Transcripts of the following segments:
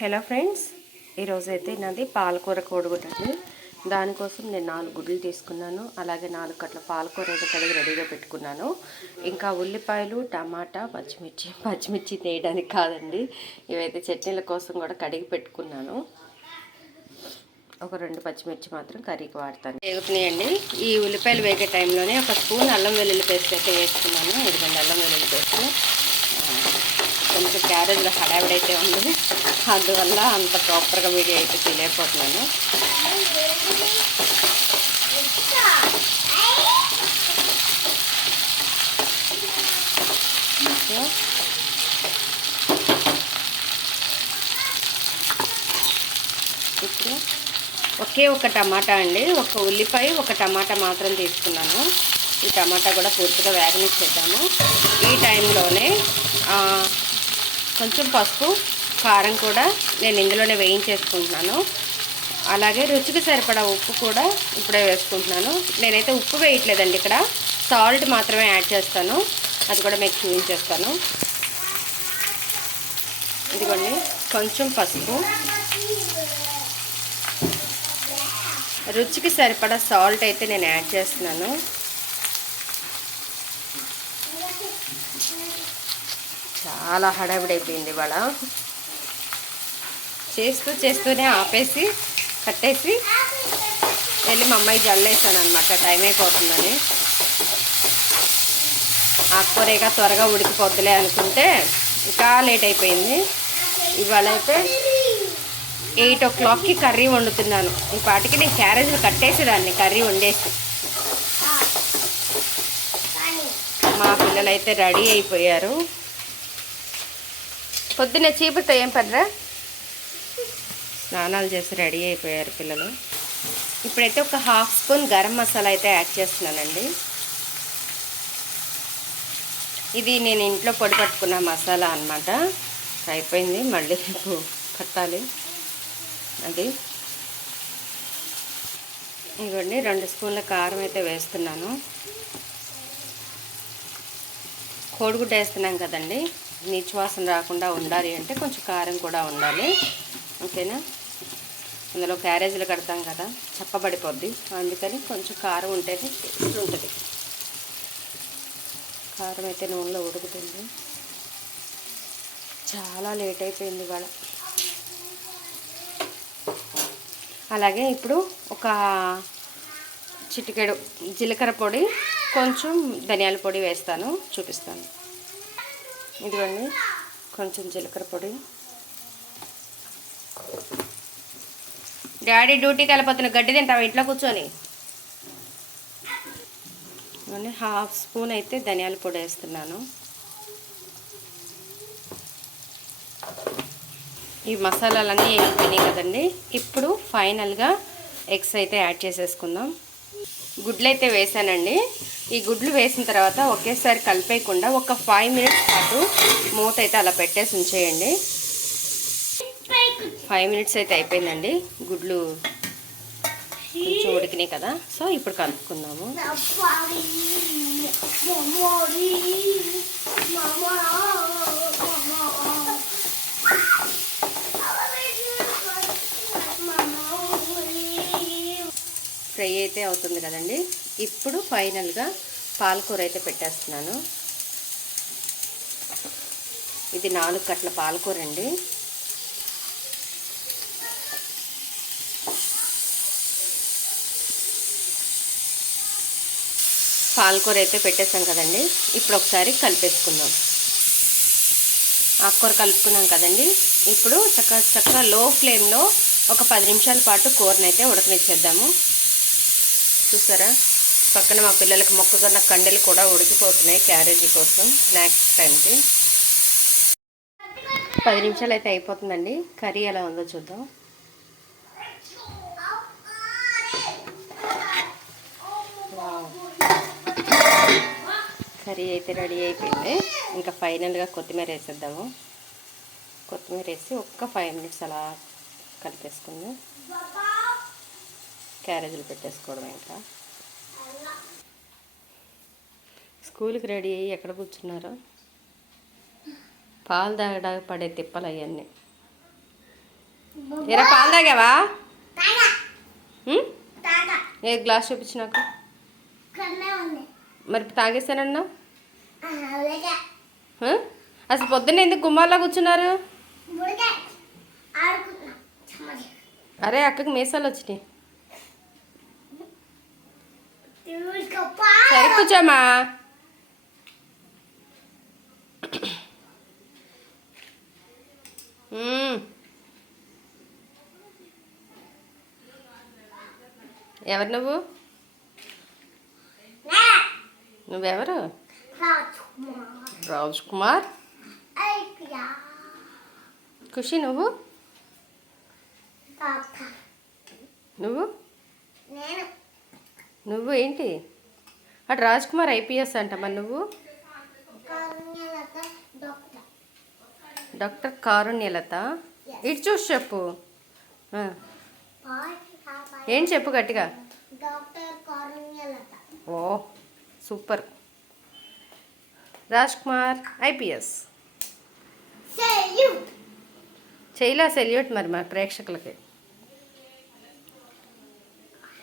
Hello friends, ఈరోజైతే నాది పాలకూర కోడిగుడ్డు అండి. దానికోసం నేను 4 గుడ్లు తీసుకున్నాను. అలాగే 4 కట్ల పాలకూర అయితే కడిగి రెడీగా పెట్టుకున్నాను. ఇంకా ఉల్లిపాయలు, టమాటా, పచ్చిమిర్చి వేయడానికి కాదండి, ఇవైతే చట్నీల కోసం కూడా కడిగి పెట్టుకున్నాను. ఒక 2 పచ్చిమిర్చి మాత్రం కర్రీకి వాడతాను. వేగుతున్నాయండి. ఈ ఉల్లిపాయలు వేగే టైంలోనే ఒక స్పూన్ అల్లం వెల్లుల్లి పేస్ట్ అయితే వేసుకున్నాను. 2 అల్లం వెల్లుల్లి పేస్ట్. కొంచెం క్యారేజ్లో హడావిడైతే ఉంది, అందువల్ల అంత ప్రాపర్గా వీడియో అయితే తెలియకపోతున్నాను. ఇప్పుడు ఒకే ఒక టమాటా అండి, ఒక ఉల్లిపాయ ఒక టమాటా మాత్రం తీసుకున్నాను. ఈ టమాటా కూడా పూర్తిగా వేగనిచ్చేద్దాము. ఈ టైంలోనే కొంచెం పసుపు, కారం కూడా నేను ఇందులోనే వేయించేసుకుంటున్నాను. అలాగే రుచికి సరిపడా ఉప్పు కూడా ఇప్పుడే వేసుకుంటున్నాను. నేనైతే ఉప్పు వేయట్లేదండి, ఇక్కడ సాల్ట్ మాత్రమే యాడ్ చేస్తాను. అది కూడా మీకు చూపించేస్తాను. ఇదిగోండి, కొంచెం పసుపు, రుచికి సరిపడా సాల్ట్ అయితే నేను యాడ్ చేస్తున్నాను. చాలా హడావిడైపోయింది ఇవాళ. చేస్తూనే ఆపేసి కట్టేసి వెళ్ళి మా అమ్మాయి జల్లేసాను అనమాట, టైం అయిపోతుందని. ఆకుకూరగా త్వరగా ఉడికిపోద్దులే అనుకుంటే ఇంకా లేట్ అయిపోయింది. ఇవాళ అయితే 8 o'clockకి కర్రీ వండుతున్నాను. ఈ పాటికి నేను క్యారేజీలు కట్టేసేదాన్ని కర్రీ వండేసి. మా పిల్లలైతే రెడీ అయిపోయారు. పొద్దున్నే చీపుతో ఏం పనిరా, స్నానాలు చేసి రెడీ అయిపోయారు పిల్లలు. ఇప్పుడైతే ఒక 1/2 స్పూన్ గరం మసాలా అయితే యాడ్ చేస్తున్నానండి. ఇది నేను ఇంట్లో పొడి పట్టుకున్న మసాలా అన్నమాట. అయిపోయింది, మళ్ళీ కట్టాలి. అది ఇవ్వండి, 2 స్పూన్ల కారం అయితే వేస్తున్నాను. కోడిగుడ్డు వేస్తున్నాం కదండి, నీచు వాసన రాకుండా ఉండాలి అంటే కొంచెం కారం కూడా ఉండాలి, ఓకేనా. అందులో క్యారేజీలు కడతాం కదా, చప్పబడిపోద్ది, అందుకని కొంచెం కారం ఉంటేనే టేస్ట్ ఉంటుంది. కారం అయితే నూనెలో ఉడుకుతుంది. చాలా లేట్ అయిపోయింది ఇవాళ. అలాగే ఇప్పుడు ఒక చిటికెడు జీలకర్ర పొడి, కొంచెం ధనియాల పొడి వేస్తాను, చూపిస్తాను. ఇదిగోండి, కొంచెం జీలకర్ర పొడి. డాడీ డ్యూటీకి వెళ్ళిపోతున్న, గడ్డి తింటావా ఇంట్లో కూర్చొని. 1/2 స్పూన్ అయితే ధనియాల పొడి వేస్తున్నాను. ఈ మసాలాలన్నీ వేగిపోయినాయి కదండి. ఇప్పుడు ఫైనల్గా ఎగ్స్ అయితే యాడ్ చేసేసుకుందాం. గుడ్లు అయితే వేసానండి. ఈ గుడ్లు వేసిన తర్వాత ఒకేసారి కలిపేయకుండా ఒక 5 minutes పాటు మూత అయితే అలా పెట్టేసి ఉంచేయండి. 5 minutes అయితే అయిపోయిందండి. గుడ్లు కొంచెం ఉడికినాయి కదా, సో ఇప్పుడు కలుపుకుందాము. ఫ్రై అయితే అవుతుంది కదండి. ఇప్పుడు ఫైనల్గా పాలకూర అయితే పెట్టేస్తున్నాను. ఇది 4 కట్ల పాలకూర అండి. పాలకూర అయితే పెట్టేసాం కదండి. ఇప్పుడు ఒకసారి కలిపేసుకుందాం. ఆకుకూర కలుపుకున్నాం కదండి. ఇప్పుడు చక్కగా లో ఫ్లేమ్లో ఒక 10 నిమిషాల పాటు కూరనైతే ఉడకనిచ్చేద్దాము. చూసారా, పక్కన మా పిల్లలకి మొక్కజొన్న కండెలు కూడా ఉడికిపోతున్నాయి క్యారేజీ కోసం స్నాక్స్ టైంకి. 10 నిమిషాలు అయితే అయిపోతుందండి. కర్రీ ఎలా ఉందో చూద్దాం. కర్రీ అయితే రెడీ అయిపోయింది. ఇంకా ఫైనల్గా కొత్తిమీర వేసేద్దాము. కొత్తిమీర వేసి ఒక్క 5 minutes అలా కలిపేసుకుందాం. క్యారేజీలు పెట్టేసుకోవడం. ఇంకా స్కూల్కి రెడీ అయ్యి ఎక్కడ కూర్చున్నారో, పాలు తాగడానికి పడే తిప్పలు అవన్నీ. ఎరా పాలు తాగావా? ఏ గ్లాస్ చూపించు నాకు. మరి తాగేస్తానన్నా? అసలు పొద్దున్న ఎందుకు గుమ్మాల్లో కూర్చున్నారు? అరే అక్కకి మీసాలు వచ్చినాయి. సరే కూర్చోమ్మా. ఎవరు నువ్వు? నువ్వెవరు? రాజ్ కుమార్. ఖుషి నువ్వు? నువ్వు నువ్వు ఏంటి? అటు రాజ్ కుమార్ ఐపీఎస్ అంట. మరి నువ్వు? డాక్టర్ కారుణ్యలత. ఇటు చూసి చెప్పు. ఏం చెప్పు గట్టిగా. ఓ సూపర్. రాజ్ కుమార్ ఐపీఎస్. చేయలా సెల్యూట్ మరి మా ప్రేక్షకులకి.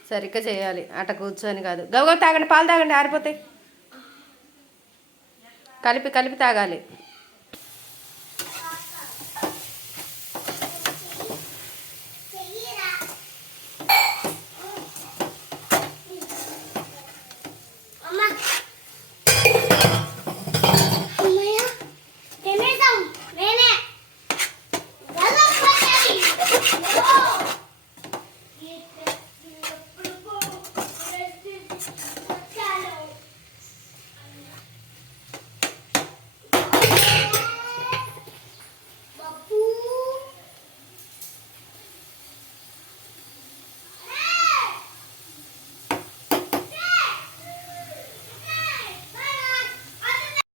సరిగ్గా చేయాలి, అట కూర్చొని కాదు. గవగవ తాగండి, పాలు తాగండి, ఆరిపోతాయి. కలిపి తాగాలి.